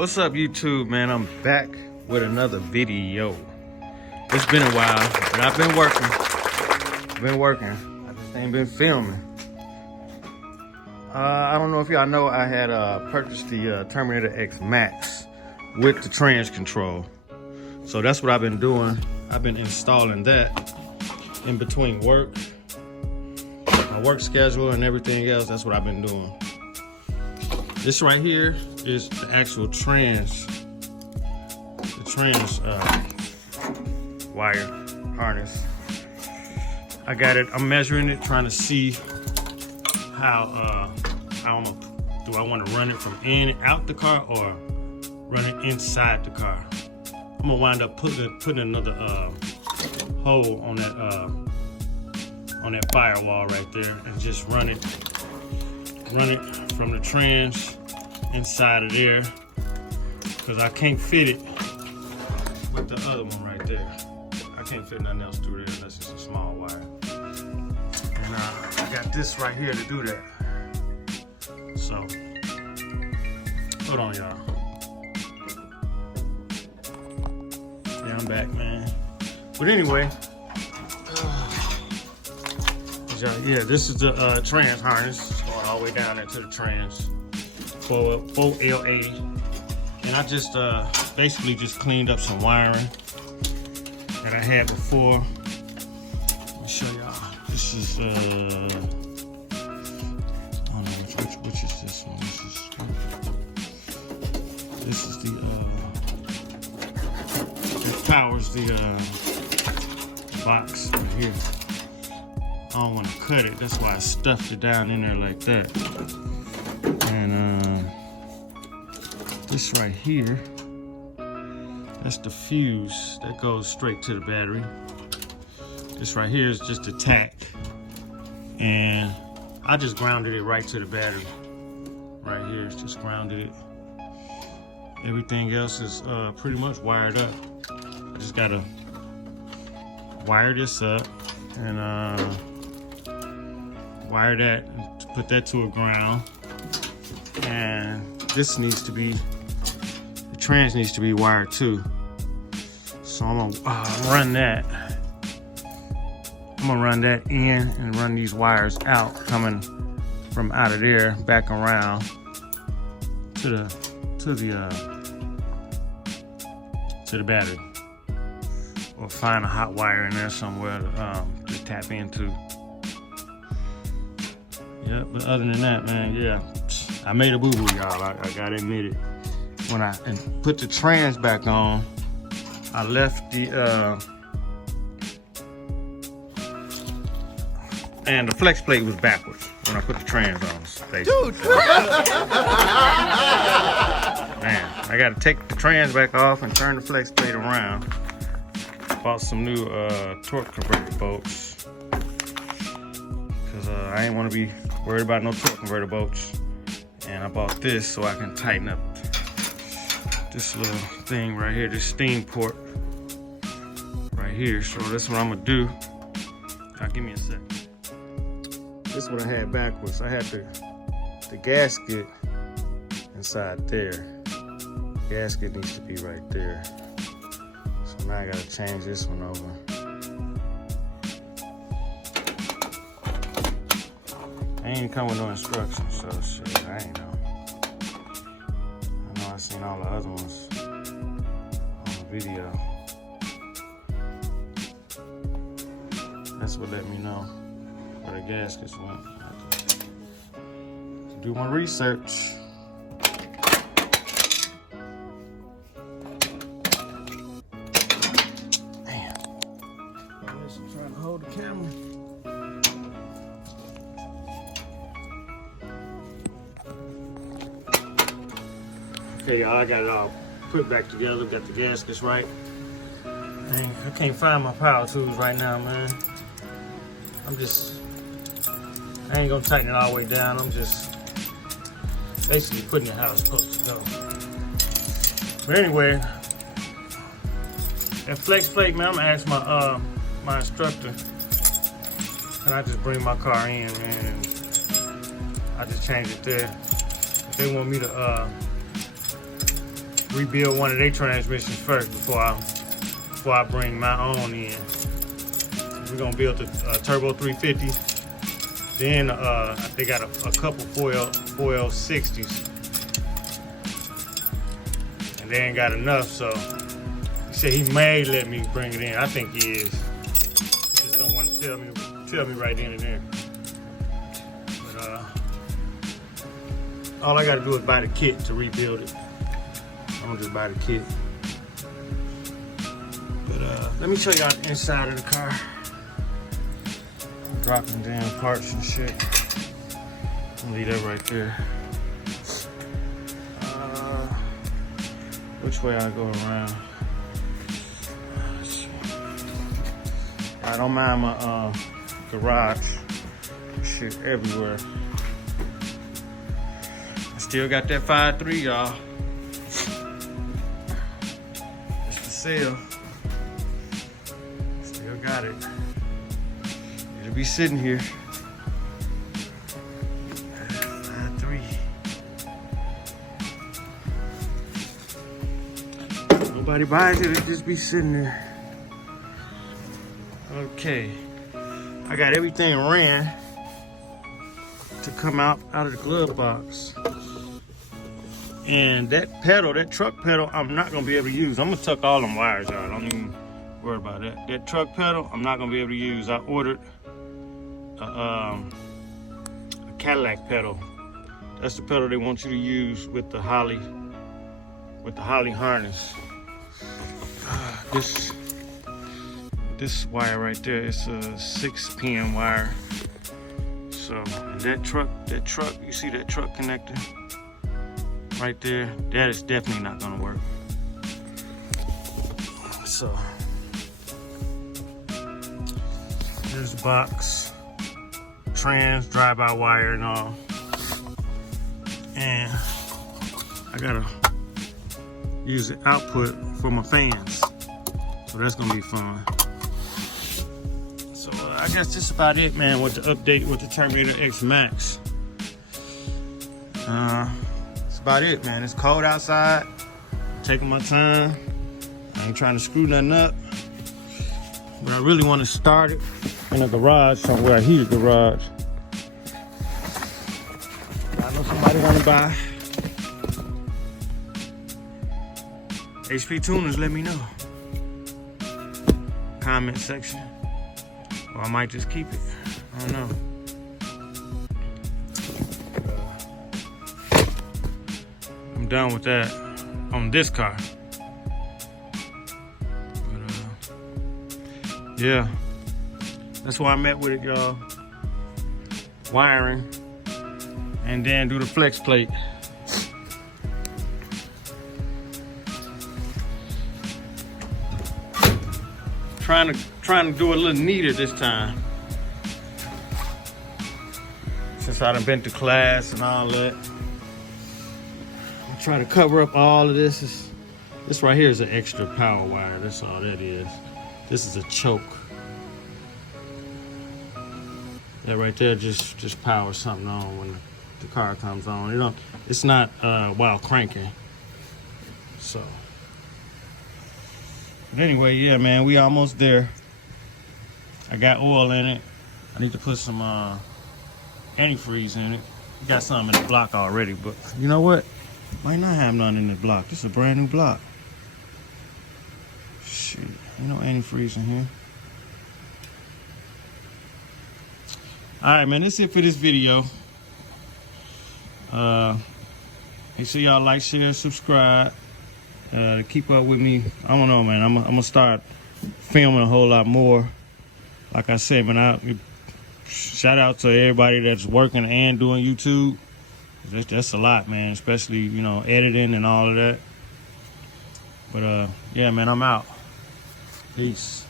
What's up, YouTube, man? I'm back with another video. It's been a while, but I've been working. I just ain't been filming. I don't know if y'all know, I had purchased the Terminator X Max with the trans control. So that's what I've been doing. I've been installing that in between work, my work schedule and everything else. That's what I've been doing. This right here is the actual trans wire harness. I got it, I'm measuring it, trying to see how do I want to run it from in and out the car or run it inside the car. I'm gonna wind up putting another hole on that firewall right there and just run it from the trans inside of there, because I can't fit it with the other one right there. I can't fit nothing else through there unless it's a small wire. And I got this right here to do that. So, hold on, y'all. Yeah, I'm back, man. But anyway, yeah, this is the trans harness. It's going all the way down there to the trans for L80. And I just basically just cleaned up some wiring that I had before. Let me show y'all. This is I don't know which is this one. This is the it powers the box right here. I don't want to cut it, that's why I stuffed it down in there like that. And this right here, that's the fuse that goes straight to the battery. This right here is just a tack, and I just grounded it right to the battery. Right here, it's just grounded it. Everything else is pretty much wired up. I just gotta wire this up and wire that, and put that to a ground. And this needs to be, the trans needs to be wired too. So I'm gonna run that. I'm gonna run that in and run these wires out, coming from out of there back around to the battery, or find a hot wire in there somewhere to tap into. Yeah, but other than that, man, yeah, I made a boo-boo, y'all. I gotta admit it. When I put the trans back on, I left the and the flex plate was backwards when I put the trans on. Dude, man, I gotta take the trans back off and turn the flex plate around. Bought some new torque converter bolts, because I ain't want to be worried about no torque converter bolts. And I bought this so I can tighten up this little thing right here, this steam port right here. So that's what I'm gonna do. Give me a sec. This is what I had backwards. I had the gasket inside there. Gasket needs to be right there. So now I gotta change this one over. I ain't come with no instructions, so shit, I ain't know. I know I seen all the other ones on the video. That's what let me know where the gaskets went. Do my research. Damn. I'm trying to hold the camera. Okay, y'all, I got it all put back together. Got the gaskets right. I can't find my power tools right now, man. I ain't gonna tighten it all the way down. I'm just basically putting it how it's supposed to go. But anyway, that flex plate, man, I'm gonna ask my instructor, and I just bring my car in, man, and I just change it there. If they want me to rebuild one of their transmissions first before I bring my own in. We're gonna build the turbo 350. Then they got a couple 4L60s, and they ain't got enough. So he said he may let me bring it in. I think he is. He just don't want to tell me right then and there. But all I gotta do is buy the kit to rebuild it. I'm gonna just buy the kit. But let me show y'all the inside of the car. Dropping down parts and shit. I'm gonna leave that right there. Which way I go around? I don't mind my garage. Shit everywhere. I still got that 5.3, y'all. It's for sale. Still got it. It'll be sitting here. 5.3. Nobody buys it, it'll just be sitting there. Okay. I got everything ran to come out of the glove box. And that pedal, that truck pedal, I'm not gonna be able to use. I'm gonna tuck all them wires out. Don't even worry about that. That truck pedal, I'm not gonna be able to use. I ordered a Cadillac pedal. That's the pedal they want you to use with the Holley harness. This wire right there, it's a 6-pin wire. So that truck, you see that truck connector right there? That is definitely not gonna work. So there's the box, trans, drive-by wire and all. And I gotta use the output for my fans. So that's gonna be fun. So I guess that's about it, man, with the update with the Terminator X Max. That's about it, man. It's cold outside. I'm taking my time. I ain't trying to screw nothing up. But I really want to start it in a garage somewhere. I heat a garage. I know somebody want to buy. HP tuners, let me know. Comment section. Or I might just keep it. I don't know. I'm done with that on this car. But yeah, that's why I met with it, y'all. Wiring, and then do the flex plate. Trying to do a little neater this time. Since I done been to class and all that. I'm trying to cover up all of this. This right here is an extra power wire. That's all that is. This is a choke. That right there just powers something on when the car comes on. It's not while cranking. So. But anyway, yeah, man, we almost there. I got oil in it. I need to put some antifreeze in it. Got some in the block already, but you know what? Might not have none in the block. This is a brand new block. Shit, ain't no antifreeze in here. All right, man, that's it for this video. Make sure y'all like, share, subscribe. Keep up with me. I don't know, man. I'm gonna start filming a whole lot more. Like I said, man, shout out to everybody that's working and doing YouTube. That's a lot, man, especially, you know, editing and all of that. But yeah, man, I'm out. Peace.